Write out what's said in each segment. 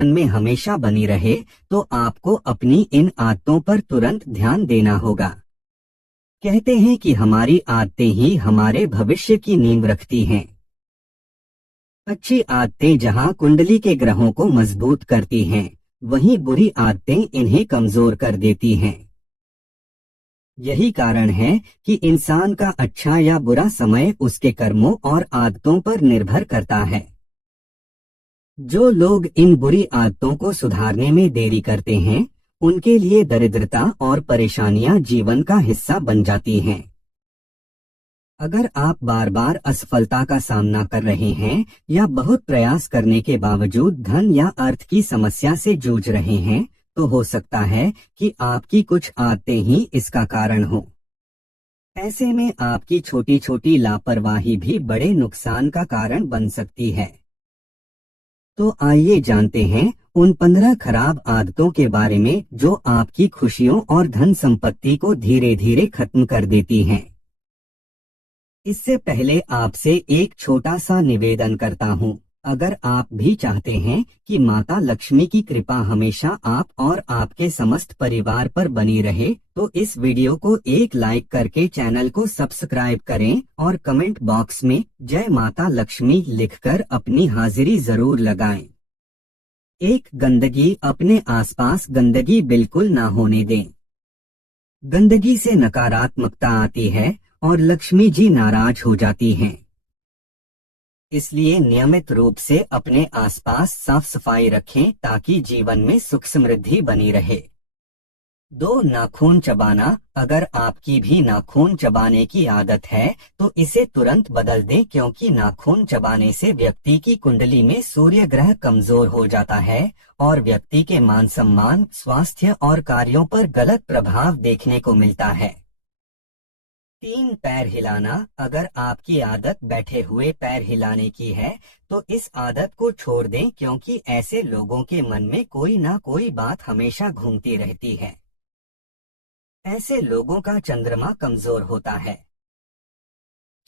में हमेशा बनी रहे तो आपको अपनी इन आदतों पर तुरंत ध्यान देना होगा। कहते हैं कि हमारी आदतें ही हमारे भविष्य की नींव रखती हैं। अच्छी आदतें जहां कुंडली के ग्रहों को मजबूत करती हैं, वहीं बुरी आदतें इन्हें कमजोर कर देती हैं। यही कारण है कि इंसान का अच्छा या बुरा समय उसके कर्मों और आदतों पर निर्भर करता है। जो लोग इन बुरी आदतों को सुधारने में देरी करते हैं, उनके लिए दरिद्रता और परेशानियां जीवन का हिस्सा बन जाती हैं। अगर आप बार बार असफलता का सामना कर रहे हैं या बहुत प्रयास करने के बावजूद धन या अर्थ की समस्या से जूझ रहे हैं, तो हो सकता है कि आपकी कुछ आदतें ही इसका कारण हो। ऐसे में आपकी छोटी छोटी लापरवाही भी बड़े नुकसान का कारण बन सकती है। तो आइए जानते हैं उन 15 खराब आदतों के बारे में जो आपकी खुशियों और धन संपत्ति को धीरे धीरे खत्म कर देती हैं। इससे पहले आपसे एक छोटा सा निवेदन करता हूँ। अगर आप भी चाहते हैं कि माता लक्ष्मी की कृपा हमेशा आप और आपके समस्त परिवार पर बनी रहे, तो इस वीडियो को एक लाइक करके चैनल को सब्सक्राइब करें और कमेंट बॉक्स में जय माता लक्ष्मी लिखकर अपनी हाजिरी जरूर लगाएं। एक, गंदगी। अपने आसपास गंदगी बिल्कुल ना होने दें। गंदगी से नकारात्मकता आती है और लक्ष्मी जी नाराज हो जाती हैं। इसलिए नियमित रूप से अपने आसपास साफ सफाई रखें ताकि जीवन में सुख समृद्धि बनी रहे। 2, नाखून चबाना। अगर आपकी भी नाखून चबाने की आदत है तो इसे तुरंत बदल दें, क्योंकि नाखून चबाने से व्यक्ति की कुंडली में सूर्य ग्रह कमजोर हो जाता है और व्यक्ति के मान सम्मान, स्वास्थ्य और कार्यों पर गलत प्रभाव देखने को मिलता है। 3, पैर हिलाना। अगर आपकी आदत बैठे हुए पैर हिलाने की है तो इस आदत को छोड़ दें, क्योंकि ऐसे लोगों के मन में कोई ना कोई बात हमेशा घूमती रहती है। ऐसे लोगों का चंद्रमा कमजोर होता है।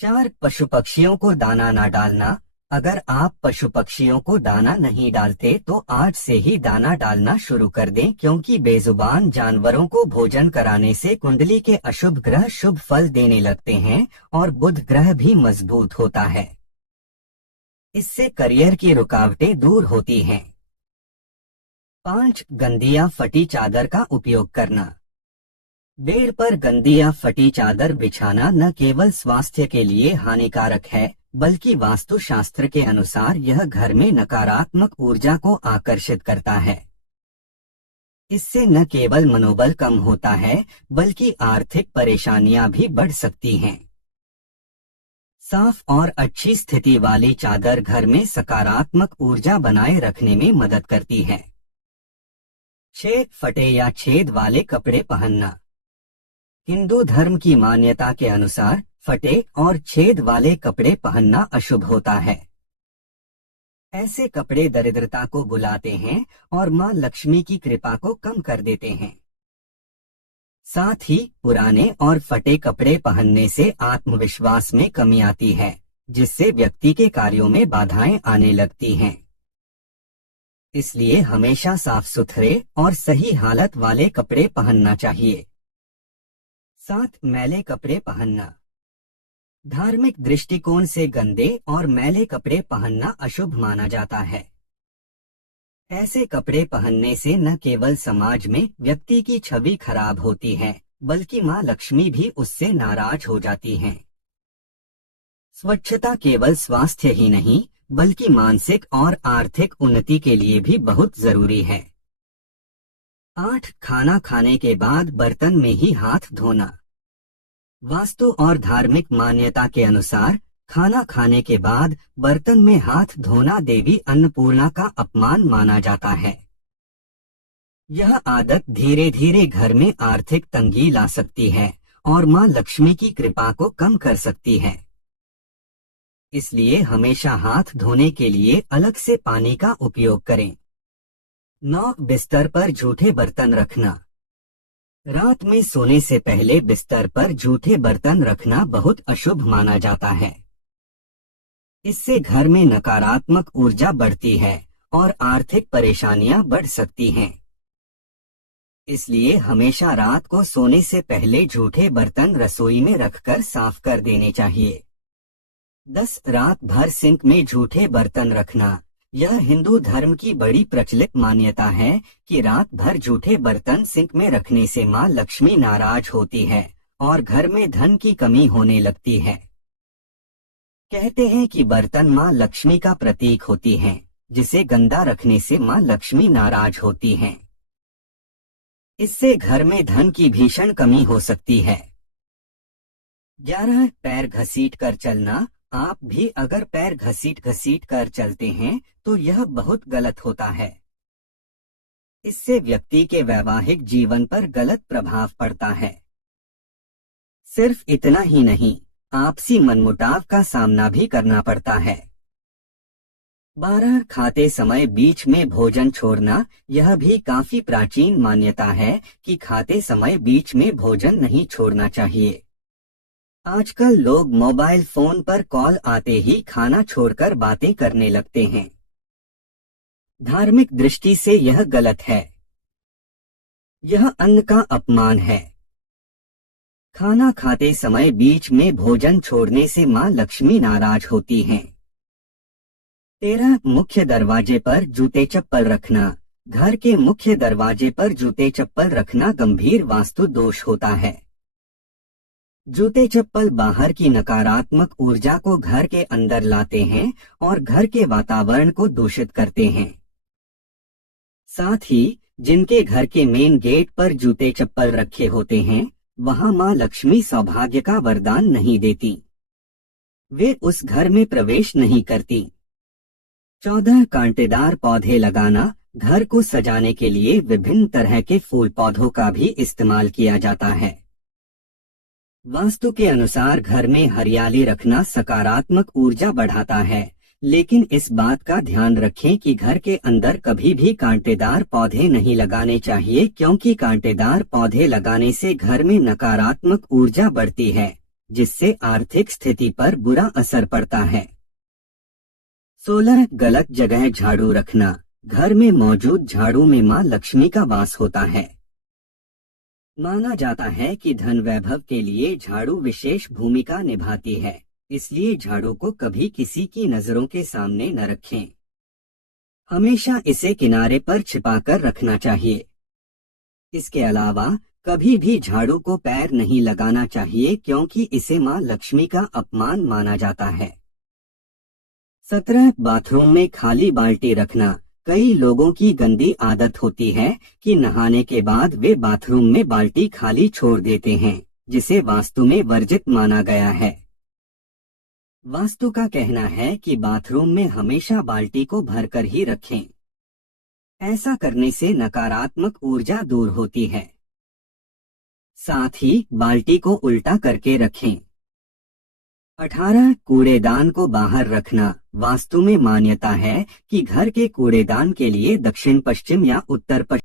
4, पशु पक्षियों को दाना ना डालना। अगर आप पशु पक्षियों को दाना नहीं डालते तो आज से ही दाना डालना शुरू कर दें, क्योंकि बेजुबान जानवरों को भोजन कराने से कुंडली के अशुभ ग्रह शुभ फल देने लगते हैं और बुध ग्रह भी मजबूत होता है। इससे करियर की रुकावटें दूर होती हैं। 5, गंदी या फटी चादर का उपयोग करना। बेड पर गंदी या फटी चादर बिछाना न केवल स्वास्थ्य के लिए हानिकारक है, बल्कि वास्तुशास्त्र के अनुसार यह घर में नकारात्मक ऊर्जा को आकर्षित करता है। इससे न केवल मनोबल कम होता है, बल्कि आर्थिक परेशानियां भी बढ़ सकती हैं। साफ और अच्छी स्थिति वाली चादर घर में सकारात्मक ऊर्जा बनाए रखने में मदद करती है। 6, फटे या छेद वाले कपड़े पहनना। हिंदू धर्म की मान्यता के अनुसार फटे और छेद वाले कपड़े पहनना अशुभ होता है। ऐसे कपड़े दरिद्रता को बुलाते हैं और मां लक्ष्मी की कृपा को कम कर देते हैं। साथ ही पुराने और फटे कपड़े पहनने से आत्मविश्वास में कमी आती है, जिससे व्यक्ति के कार्यों में बाधाएं आने लगती हैं। इसलिए हमेशा साफ सुथरे और सही हालत वाले कपड़े पहनना चाहिए। 7, मैले कपड़े पहनना। धार्मिक दृष्टिकोण से गंदे और मैले कपड़े पहनना अशुभ माना जाता है। ऐसे कपड़े पहनने से न केवल समाज में व्यक्ति की छवि खराब होती है, बल्कि मां लक्ष्मी भी उससे नाराज हो जाती हैं। स्वच्छता केवल स्वास्थ्य ही नहीं, बल्कि मानसिक और आर्थिक उन्नति के लिए भी बहुत जरूरी है। 8, खाना खाने के बाद बर्तन में ही हाथ धोना। वास्तु और धार्मिक मान्यता के अनुसार खाना खाने के बाद बर्तन में हाथ धोना देवी अन्नपूर्णा का अपमान माना जाता है। यह आदत धीरे धीरे घर में आर्थिक तंगी ला सकती है और मां लक्ष्मी की कृपा को कम कर सकती है। इसलिए हमेशा हाथ धोने के लिए अलग से पानी का उपयोग करें। 9, बिस्तर पर जूठे बर्तन रखना। रात में सोने से पहले बिस्तर पर जूठे बर्तन रखना बहुत अशुभ माना जाता है। इससे घर में नकारात्मक ऊर्जा बढ़ती है और आर्थिक परेशानियां बढ़ सकती हैं। इसलिए हमेशा रात को सोने से पहले जूठे बर्तन रसोई में रखकर साफ कर देने चाहिए। 10 रात भर सिंक में जूठे बर्तन रखना। यह हिंदू धर्म की बड़ी प्रचलित मान्यता है कि रात भर जूठे बर्तन सिंक में रखने से माँ लक्ष्मी नाराज होती है और घर में धन की कमी होने लगती है। कहते हैं कि बर्तन माँ लक्ष्मी का प्रतीक होती हैं, जिसे गंदा रखने से माँ लक्ष्मी नाराज होती हैं। इससे घर में धन की भीषण कमी हो सकती है। 11 पैर घसीट कर चलना। आप भी अगर पैर घसीट घसीट कर चलते हैं तो यह बहुत गलत होता है। इससे व्यक्ति के वैवाहिक जीवन पर गलत प्रभाव पड़ता है। सिर्फ इतना ही नहीं, आपसी मनमुटाव का सामना भी करना पड़ता है। 12 खाते समय बीच में भोजन छोड़ना। यह भी काफी प्राचीन मान्यता है कि खाते समय बीच में भोजन नहीं छोड़ना चाहिए। आजकल लोग मोबाइल फोन पर कॉल आते ही खाना छोड़कर बातें करने लगते हैं। धार्मिक दृष्टि से यह गलत है। यह अन्न का अपमान है। खाना खाते समय बीच में भोजन छोड़ने से माँ लक्ष्मी नाराज होती हैं। 13 मुख्य दरवाजे पर जूते चप्पल रखना। घर के मुख्य दरवाजे पर जूते चप्पल रखना गंभीर वास्तु दोष होता है। जूते चप्पल बाहर की नकारात्मक ऊर्जा को घर के अंदर लाते हैं और घर के वातावरण को दूषित करते हैं। साथ ही जिनके घर के मेन गेट पर जूते चप्पल रखे होते हैं, वहां माँ लक्ष्मी सौभाग्य का वरदान नहीं देती। वे उस घर में प्रवेश नहीं करती। 14 कांटेदार पौधे लगाना। घर को सजाने के लिए विभिन्न तरह के फूल पौधों का भी इस्तेमाल किया जाता है। वास्तु के अनुसार घर में हरियाली रखना सकारात्मक ऊर्जा बढ़ाता है, लेकिन इस बात का ध्यान रखें कि घर के अंदर कभी भी कांटेदार पौधे नहीं लगाने चाहिए, क्योंकि कांटेदार पौधे लगाने से घर में नकारात्मक ऊर्जा बढ़ती है, जिससे आर्थिक स्थिति पर बुरा असर पड़ता है। 16 गलत जगह झाड़ू रखना। घर में मौजूद झाड़ू में माँ लक्ष्मी का वास होता है। माना जाता है कि धन वैभव के लिए झाड़ू विशेष भूमिका निभाती है, इसलिए झाड़ू को कभी किसी की नजरों के सामने न रखें। हमेशा इसे किनारे पर छिपाकर रखना चाहिए। इसके अलावा कभी भी झाड़ू को पैर नहीं लगाना चाहिए, क्योंकि इसे माँ लक्ष्मी का अपमान माना जाता है। 17 बाथरूम में खाली बाल्टी रखना। कई लोगों की गंदी आदत होती है कि नहाने के बाद वे बाथरूम में बाल्टी खाली छोड़ देते हैं, जिसे वास्तु में वर्जित माना गया है। वास्तु का कहना है कि बाथरूम में हमेशा बाल्टी को भरकर ही रखें। ऐसा करने से नकारात्मक ऊर्जा दूर होती है। साथ ही बाल्टी को उल्टा करके रखें। 18 कूड़ेदान को बाहर रखना। वास्तु में मान्यता है कि घर के कूड़ेदान के लिए दक्षिण पश्चिम या उत्तर पश्चिम